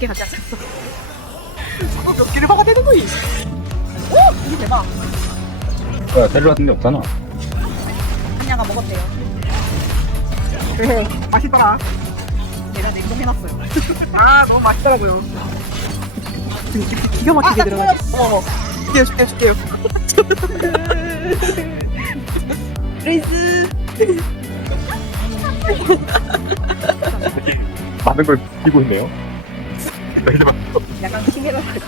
함께 가지 않겠어. 저거 몇 개를 박아 되는 거이? 오! 이게 대박. 야, 텔 같은 게 없잖아. 한야가 먹었대요. 그래, 맛있더라. 내가 냉동해놨어요. 아, 너무 맛있더라고요. 기- 기가 막히게 들어가지. 어, 줄게요, 줄게요, 줄게요. 레이스. 많은 걸 끼고 있네요. 약간 킹해라 할까?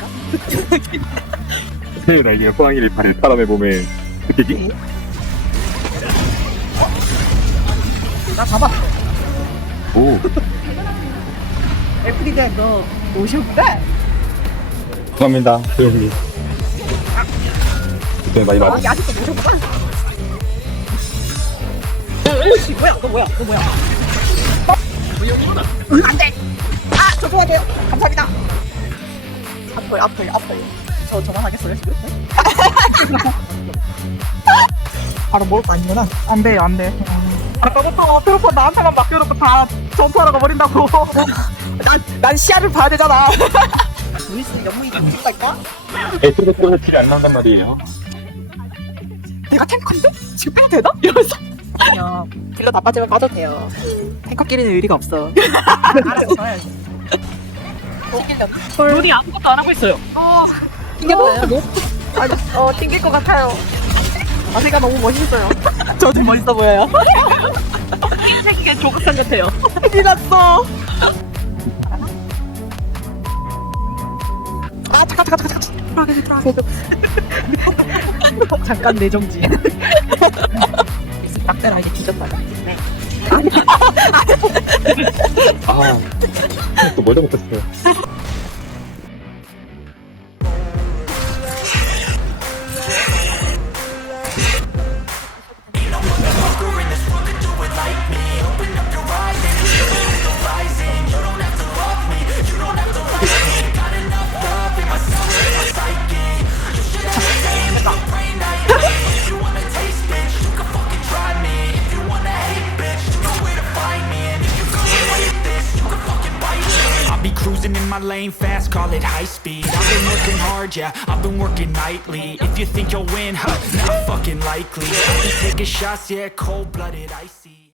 새우 날개가 호랑이를 발에 사람의 몸에 그때지? 나 잡았어. 오, 애프리가 너 오셨구나. 감사합니다, 새우님. 그때 많이 아. 이게 아직도 오셨구나. 오씨, 뭐야, 너 뭐야, 너 뭐야. 어? 응, 안 돼. 아, 저 도와줘요. 감사합니다. 아파요, 아파요, 아파요. 저, 저만 하겠어요, 지금? 네? 바로 먹을 거 아니구나. 안 돼요, 안 돼. 아까부터 트로퍼 나한테만 맡겨놓고 다 전투하러 가버린다고. 난, 난 시야를 봐야 되잖아. 루이스 영웅이 된다니까? 에스더 쪽에서 킬이 안 나온단 말이에요. 내가 탱커인데? 지금 빼도 되나? 이러면서 아니요 딜러 다 빠지면 빠져도 돼요 탱커끼리는 의리가 없어 알아서 져야지 론이 아무것도 안 하고 있어요. 어. 튕겨보나요? 아니 어 튕길 것 같아요. 자세가 너무 멋있어요. 저도 멋있어 보여요. 이게 조각상 같아요. 큰일 났어. 아 잠깐 잠깐 잠깐 잠깐. 들어가게 들어가게. 잠깐 내정지. 낙대라 이제 뒤졌다. 아, 또뭘 잘못했어요. Cruising in my lane fast, call it high speed. I've been working hard, yeah, I've been working nightly. If you think you'll win, huh, not fucking likely. I'll be taking shots, yeah, cold blooded ice.